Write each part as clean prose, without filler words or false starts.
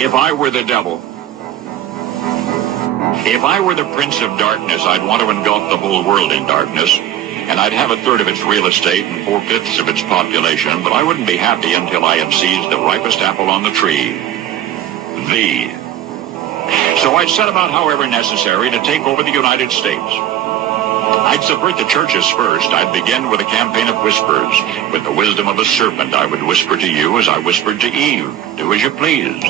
If I were the devil, if I were the prince of darkness, I'd want to engulf the whole world in darkness, and I'd have a third of its real estate and 4/5 of its population, but I wouldn't be happy until I had seized the ripest apple on the tree. Thee. So I'd set about, however necessary, to take over the United States. I'd subvert the churches first. I'd begin with a campaign of whispers. With the wisdom of a serpent, I would whisper to you as I whispered to Eve, do as you please.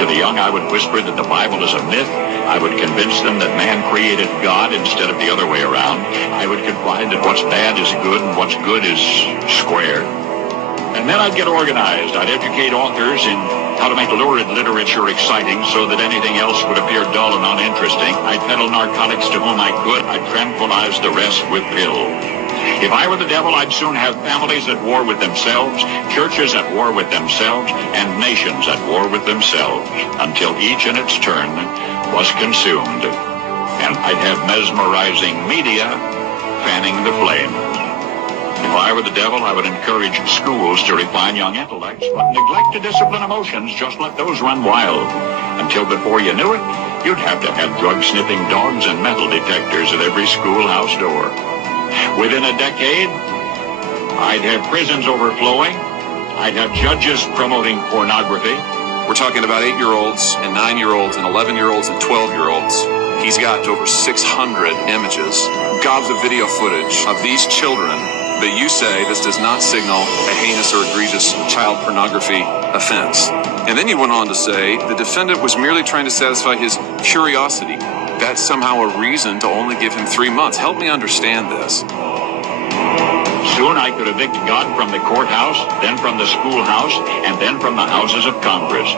To the young, I would whisper that the Bible is a myth. I would convince them that man created God instead of the other way around. I would confide that what's bad is good and what's good is square. And then I'd get organized. I'd educate authors in how to make lurid literature exciting so that anything else would appear dull and uninteresting. I'd peddle narcotics to whom I could. I'd tranquilize the rest with pills. If I were the devil, I'd soon have families at war with themselves, churches at war with themselves, and nations at war with themselves, until each in its turn was consumed. And I'd have mesmerizing media fanning the flame. If I were the devil, I would encourage schools to refine young intellects, but neglect to discipline emotions. Just let those run wild. Until before you knew it, you'd have to have drug-sniffing dogs and metal detectors at every schoolhouse door. Within a decade, I'd have prisons overflowing. I'd have judges promoting pornography. We're talking about 8-year-olds and 9-year-olds and 11-year-olds and 12-year-olds. He's got over 600 images, gobs of video footage of these children. But you say this does not signal a heinous or egregious child pornography offense. And then you went on to say the defendant was merely trying to satisfy his curiosity. That's somehow a reason to only give him 3 months. Help me understand this. Soon I could evict God from the courthouse, then from the schoolhouse, and then from the houses of Congress.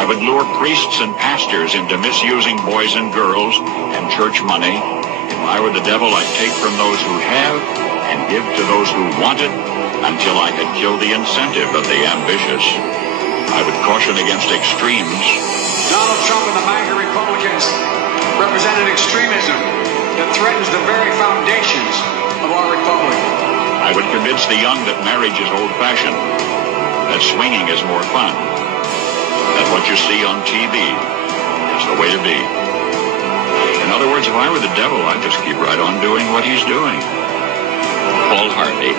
I would lure priests and pastors into misusing boys and girls and church money. If I were the devil, I'd take from those who have and give to those who want it until I had killed the incentive of the ambitious. I would caution against extremes. Donald Trump and the MAGA Republicans represent an extremism that threatens the very foundations of our republic. I would convince the young that marriage is old-fashioned, that swinging is more fun, that what you see on TV is the way to be. In other words, if I were the devil, I'd just keep right on doing what he's doing. Paul Harvey.